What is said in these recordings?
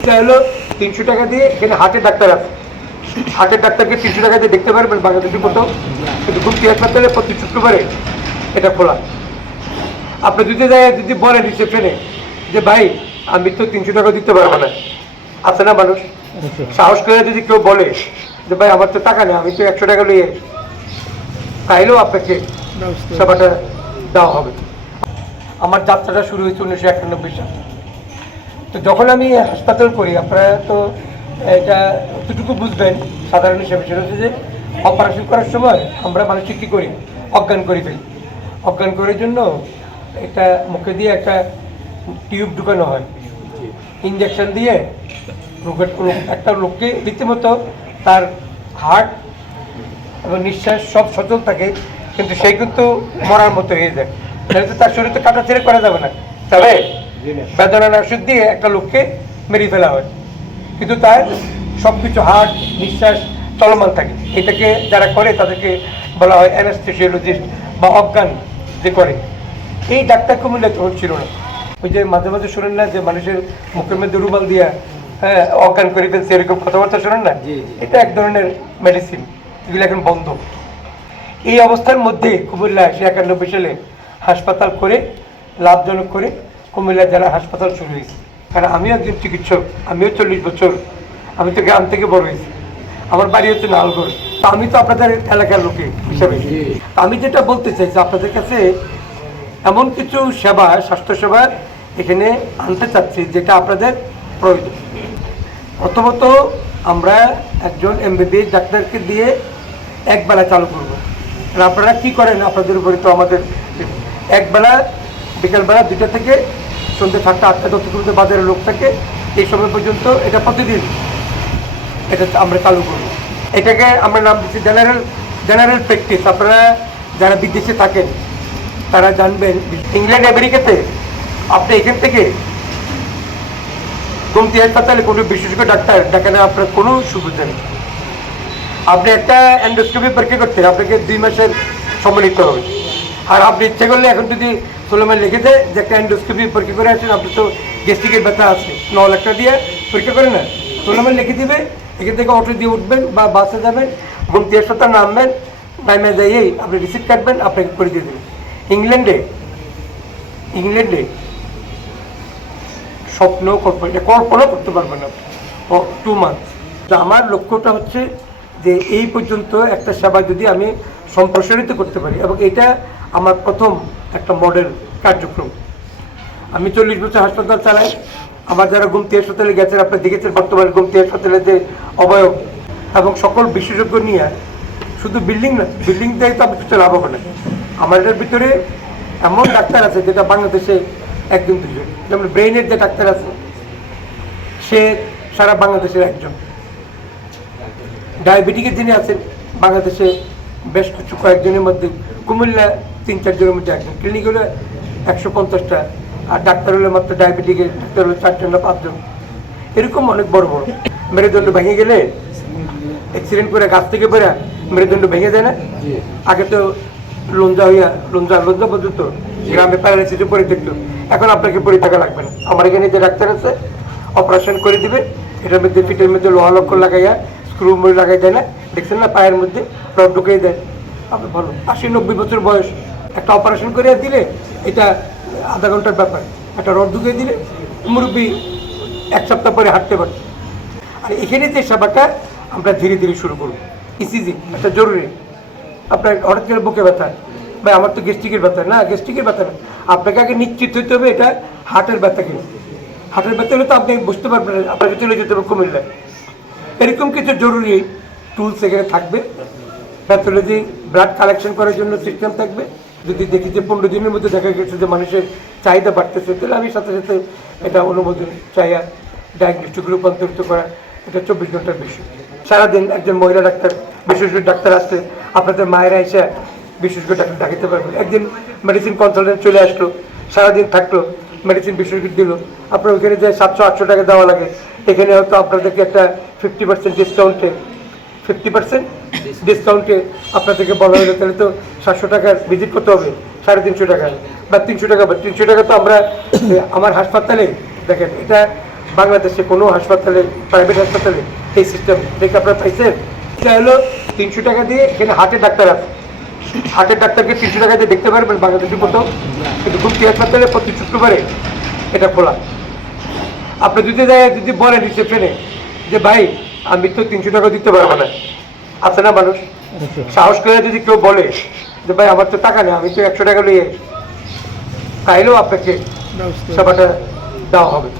এটা হলো 300 টাকা দিয়ে এখানে হার্টের ডাক্তার আছে, হার্টের ডাক্তারকে 300 টাকা দিয়ে দেখতে পারবেন বাংলাদেশে কোথাও, কিন্তু গুমতি হাসপাতালে প্রতি শুক্রবারে এটা খোলা। আপনি যদি বলেন রিসেপশনে যে ভাই আমি তো 300 টাকা দিতে পারবো না, আছে না মানুষ সাহস করে যদি কেউ বলে যে ভাই আমার তো টাকা নেই, আমি তো 100 টাকা নিয়ে, তাইলেও আপনাকে সেবাটা দেওয়া হবে। আমার যাত্রাটা শুরু হয়েছে 1991 সালে। তো যখন আমি হাসপাতাল করি, আপনারা তো এটা অতটুকু বুঝবেন সাধারণ হিসেবে, সেটা হচ্ছে যে অপারেশন করার সময় আমরা মানুষকে কী করি, অজ্ঞান করে ফেলি। অজ্ঞান করার জন্য এটা মুখে দিয়ে একটা টিউব ঢুকানো হয়, ইঞ্জেকশন দিয়ে একটা লোককে রীতিমতো তার হার্ট এবং নিঃশ্বাস সব সচল থাকে, কিন্তু সেই কিন্তু মরার মতো হয়ে যায়। তাহলে তার শরীর তো কাটা ছেড়ে করা যাবে না, তবে বেদনার ওষুধ দিয়ে একটা লোককে মেরে ফেলা হয়, কিন্তু তার সব কিছু হার্ট নিঃশ্বাস চলমান থাকে। এটাকে যারা করে তাদেরকে বলা হয় অ্যানাস্থেসিওলজিস্ট বা অজ্ঞান যে করে। এই ডাক্তার কুমিল্লা তখন ছিল না। ওই যে মাঝে মাঝে শোনেন না যে মানুষের মুখের মধ্যে রুমাল দিয়া হ্যাঁ অজ্ঞান করে ফেলছে, এরকম কথাবার্তা শোনেন না, এটা এক ধরনের মেডিসিন, এগুলো এখন বন্ধ। এই অবস্থার মধ্যে কুমিল্লা 91 সালে হাসপাতাল করে লাভজনক করে কুমিল্লা জেলা হাসপাতাল শুরু হয়েছে। কারণ আমিও একজন চিকিৎসক, আমিও 40 বছর, আমি তো গ্রাম থেকে বড় হয়েছি, আমার বাড়ি হচ্ছে নালগড়। তো আমি তো আপনাদের এলাকার লোকে হিসাবে আমি যেটা বলতে চাইছি আপনাদের কাছে, এমন কিছু সেবা স্বাস্থ্যসেবা এখানে আনতে চাচ্ছি যেটা আপনাদের প্রয়োজন। প্রথমত আমরা একজন MBBS ডাক্তারকে দিয়ে একবেলা চালু করবো। আর আপনারা কী করেন আপনাদের উপরে তো আমাদের একবেলা বিকালবেলা 2টা থেকে সন্ধ্যে 7টা 8টা যতক্ষণ বাজারের লোক থাকে এই সময় পর্যন্ত এটা প্রতিদিন এটা আমরা চালু করব। এটাকে আমরা নাম দিচ্ছি জেনারেল প্র্যাকটিস। আপনারা যারা বিদেশে থাকেন তারা জানবেন, ইংল্যান্ড আমেরিকাতে আপনি এখান থেকে গুমতি হাসপাতালে কোনো বিশেষজ্ঞ ডাক্তার দেখানো আপনার কোনো সুবিধা নেই। আপনি একটা এন্ডোস্কোপি পরীক্ষা করতে আপনাকে 2 মাসের সময় নিতে হবে। আর আপনি ইচ্ছে করলে এখন যদি সোলোমান লিখে দেয় যে একটা এন্ডোস্কোপি পরীক্ষা করে আসেন, আপনি তো গ্যাস্ট্রিকের ব্যথা আছে 9 লাখ টাকা দিয়ে পরীক্ষা করে না, সোলোমান লিখে দিবে, এখান থেকে অটো দিয়ে উঠবেন বা বাসে যাবেন, গুমতি হাসপাতাল নামবেন, নামে যাইয়েই আপনি রিসিপ্ট কাটবেন, আপনাকে করে দিয়ে দেবেন। ইংল্যান্ডে স্বপ্ন কল্পনা করতে পারবেন না 2 মান্থ। তো আমার লক্ষ্যটা হচ্ছে যে এই পর্যন্ত একটা সেবা যদি আমি সম্প্রসারিত করতে পারি, এবং এটা আমার প্রথম একটা মডেল কার্যক্রম। আমি 40 বছর হাসপাতাল চালাই। আমার যারা গুমতি হাসপাতালে গেছেন আপনারা দেখেছেন, বর্তমানে গুমতি হাসপাতালে যে অবয়ব এবং সকল বিশেষজ্ঞ নিয়ে, শুধু বিল্ডিং না, বিল্ডিং দিয়ে তো আমি কিছু লাভ হবে না। আমাদের ভিতরে এমন ডাক্তার আছে যেটা বাংলাদেশে 1-2 জন, যেমন ব্রেইনের যে ডাক্তার আছে সে সারা বাংলাদেশের একজন, ডায়াবেটিকের যিনি আছেন বাংলাদেশে বেশ কিছু কয়েকজনের মধ্যে, কুমিল্লা 3-4 জনের মধ্যে একজন, ক্লিনিক হলে 150টা, আর ডাক্তার হলে মাত্র ডায়াবেটিকের ডাক্তার হলে 4 জন না 5 জন, এরকম অনেক বড় বড়। মেরুদণ্ড ভেঙে গেলে অ্যাক্সিডেন্ট করে গাছ থেকে পড়ে মেরুদণ্ড ভেঙে যায় না, আগে তো লঞ্জা পর্যন্ত গ্রামে প্যারালাইসিসে পড়ে থাকতো, এখন আপনাকে পড়ে থাকা লাগবে না। আমার এখানে যে ডাক্তার আছে অপারেশন করে দিবে, এটার মধ্যে পিঠের মধ্যে লোহা লক্ষ্য লাগাইয়া স্ক্রু মুড়ি লাগাই দেয় না, দেখছেন না, পায়ের মধ্যে রড ঢুকিয়ে দেয়। আপনি ভালো 80-90 বছর বয়স, একটা অপারেশন করে দিলে এটা আধা ঘন্টার ব্যাপার, একটা রড ঢুকিয়ে দিলে মুরব্বী 1 সপ্তাহ পরে হাঁটতে পারে। আর এখানে যে সেবাটা আমরা ধীরে ধীরে শুরু করব। ইসিজি একটা জরুরি, আপনার হঠাৎ করে বুকে ব্যথা, ভাই আমার তো গ্যাস্ট্রিকের ব্যথা না, গ্যাস্ট্রিকের ব্যথা না, আপনাকে আগে নিশ্চিত হইতে হবে এটা হার্টের ব্যথা কিনা। হার্টের ব্যথা হলে তো আপনি বুঝতে পারবেন, আপনাকে চলে যেতে হবে কুমিল্লায়। এরকম কিছু জরুরি টুলস এখানে থাকবে। প্যাথোলজি ব্লাড কালেকশন করার জন্য সিস্টেম থাকবে। যদি দেখি যে 15 দিনের মধ্যে দেখা গেছে যে মানুষের চাহিদা বাড়তেছে, তাহলে আমি সাথে সাথে এটা অনুমোদন চাইয়া ডায়াগনস্টিক রূপান্তরিত করা, এটা 24 ঘন্টার বেশি। সারাদিন একজন মহিলা ডাক্তার বিশেষজ্ঞ ডাক্তার আসলে আপনাদের মায়েরা এসে বিশেষজ্ঞ ডাক্তার দেখাতে পারবেন। একদিন মেডিসিন কনসালটেন্ট চলে আসলো, সারাদিন থাকলো, মেডিসিন বিশেষজ্ঞ দিল, আপনার ওইখানে যে 700-800 টাকা দেওয়া লাগে, এখানে হয়তো আপনাদেরকে একটা 50% ডিসকাউন্টে আপনাদেরকে বলা হলো, তাহলে তো 700 টাকার ভিজিট করতে হবে 350 টাকা বা 300 টাকা, বা 300 টাকা তো আমরা আমার হাসপাতালে দেখেন, এটা বাংলাদেশে কোনো হাসপাতালে, প্রাইভেট হাসপাতালে এই সিস্টেম দেখে আপনারা পাইছেন? এটা হলো 300 টাকা দিয়ে এখানে হার্টের ডাক্তার আছে, হার্টের ডাক্তারকে 300 টাকা দিয়ে দেখতে পারবেন বাংলাদেশে কোথাও, কিন্তু গুমটি হাসপাতালে প্রতি শুক্রবারে এটা খোলা। আপনি যদি বলেন রিসেপশনে যে ভাই আমি তো 300 টাকা দিতে পারবো না, আছে না মানুষ সাহস করে যদি কেউ বলে যে ভাই আমার তো টাকা নেই, আমি তো 100 টাকা নিয়ে, তাইলেও আপনাকে সেবাটা দেওয়া হবে।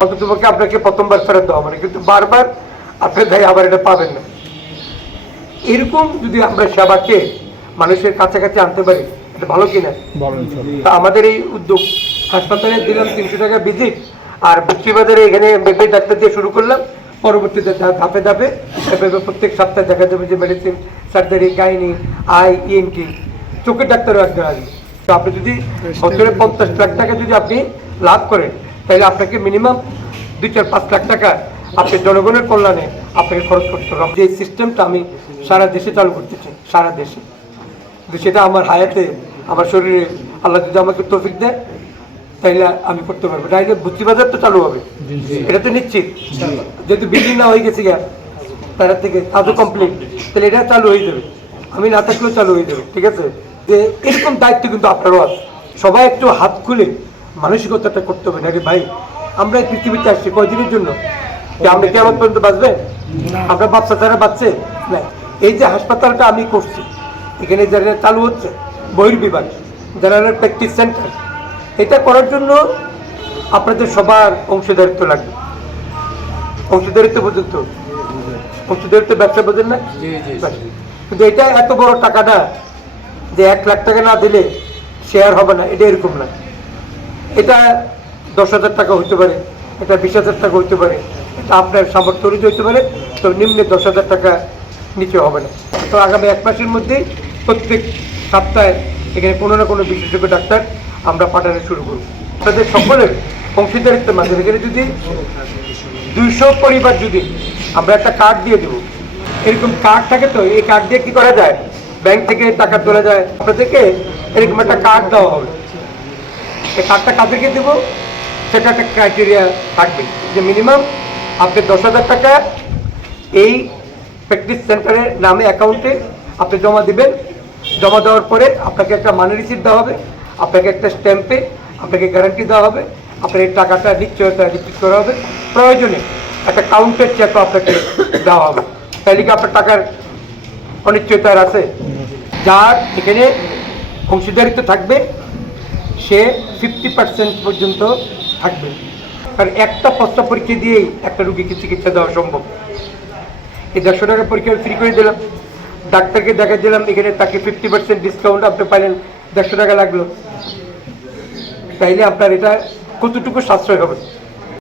অন্তত তোমাকে আপনাকে প্রথমবার ফেরত দেওয়া হবে না, কিন্তু বারবার আপনি ভাই আবার এটা পাবেন না। এরকম যদি আমরা সেবাকে মানুষের কাছাকাছি আনতে পারি, এটা ভালো কিনা? তা আমাদের এই উদ্যোগ, হাসপাতালে দিলাম 300 টাকা ভিজিট, আর বৃষ্টিবাজারে এখানে বেবি ডাক্তার দিয়ে শুরু করলাম, পরবর্তীতে ধাপে ধাপে এভাবে প্রত্যেক সপ্তাহে দেখা যাবে যে medicine, surgery, gynae, I, ENT, চোখের ডাক্তারও একজন আসবে। তো আপনি যদি বছরে 50 লাখ টাকা যদি আপনি লাভ করেন, তাহলে আপনাকে মিনিমাম 2-4-5 লাখ টাকা আপনি জনগণের কল্যাণে আপনাকে খরচ করতে হবে। যে সিস্টেমটা আমি সারা দেশে চালু করতেছি, সারা দেশে, কিন্তু সেটা আমার হায়াতে, আমার শরীরে আল্লাহ যদি আমাকে তৌফিক দেয় তাইলে আমি করতে পারবো। তাইলে বুদ্ধিবাজার তো চালু হবে, এটা তো নিশ্চিত। যেহেতু বিল্ডিং না হয়ে গেছে গিয়া তার থেকে কাজও কমপ্লিট, তাহলে এটা চালু হয়ে যাবে, আমি না থাকলেও চালু হয়ে যাবে। ঠিক আছে, যে এরকম দায়িত্ব কিন্তু আপনারও আছে। সবাই একটু হাত খুলে মানসিকতাটা করতে হবে না রে ভাই, আমরা এই পৃথিবীতে আসছি কয়দিনের জন্য, যে আমরা কেমন পর্যন্ত বাঁচবে? আমরা বাচ্চা যারা বাঁচছে না। এই যে হাসপাতালটা আমি করছি, এখানে যারা চালু হচ্ছে বহির্বিভাগ, জেনারেল প্র্যাকটিস সেন্টার, এটা করার জন্য আপনাদের সবার অংশীদারিত্ব লাগবে। অংশীদারিত্ব পর্যন্ত, অংশীদারিত্ব ব্যবসা বোঝেন না? কিন্তু এটা এত বড় টাকাটা যে 1 লাখ টাকা না দিলে শেয়ার হবে না, এটা এরকম না। এটা 10,000 টাকা হইতে পারে, এটা 20,000 টাকা হইতে পারে, এটা আপনার সামর্থ্য অনুযায়ী হইতে পারে, তো নিম্নে 10,000 টাকা নিচে হবে না। তো আগামী 1 মাসের মধ্যেই প্রত্যেক সপ্তাহে এখানে কোনো না কোনো বিশেষজ্ঞ ডাক্তার আমরা পাঠানো শুরু করব। তাদের সকলের অংশীদারিত্বের মাধ্যমে এখানে যদি 200 পরিবার যদি আমরা একটা কার্ড দিয়ে দেবো, এরকম কার্ড থাকে, তো এই কার্ড দিয়ে কি করা যায়, ব্যাংক থেকে টাকা তোলা যায়, আপনাদেরকে এরকম একটা কার্ড দেওয়া হবে। এই কার্ডটা কাদেরকে দেবো সেটা একটা ক্রাইটেরিয়া থাকবে, যে মিনিমাম আপনি 10,000 টাকা এই প্র্যাকটিস সেন্টারের নামে অ্যাকাউন্টে আপনি জমা দিবেন। জমা দেওয়ার পরে আপনাকে একটা মানি রিসিপ্ট দেওয়া হবে, আপনাকে একটা স্ট্যাম্পে আপনাকে গ্যারান্টি দেওয়া হবে, আপনার এই টাকাটা নিশ্চয়তা নিশ্চিত করা হবে। প্রয়োজনে একটা কাউন্টার চেকও আপনাকে দেওয়া হবে। তাহলে কি আপনার টাকার অনিশ্চয়তা আছে? যার এখানে অংশীদারিত্ব থাকবে সে 50% পর্যন্ত থাকবে, কারণ একটা প্রস্তাব পরীক্ষা দিয়েই একটা রুগীকে চিকিৎসা দেওয়া সম্ভব। এই 150 টাকা পরীক্ষা ফ্রি করে দিলাম, ডাক্তারকে দেখা দিলাম, এখানে তাকে 50% ডিসকাউন্ট আপনি পাইলেন, 150 টাকা লাগলো, তাইলে আপনার এটা কতটুকু সাশ্রয় হবে?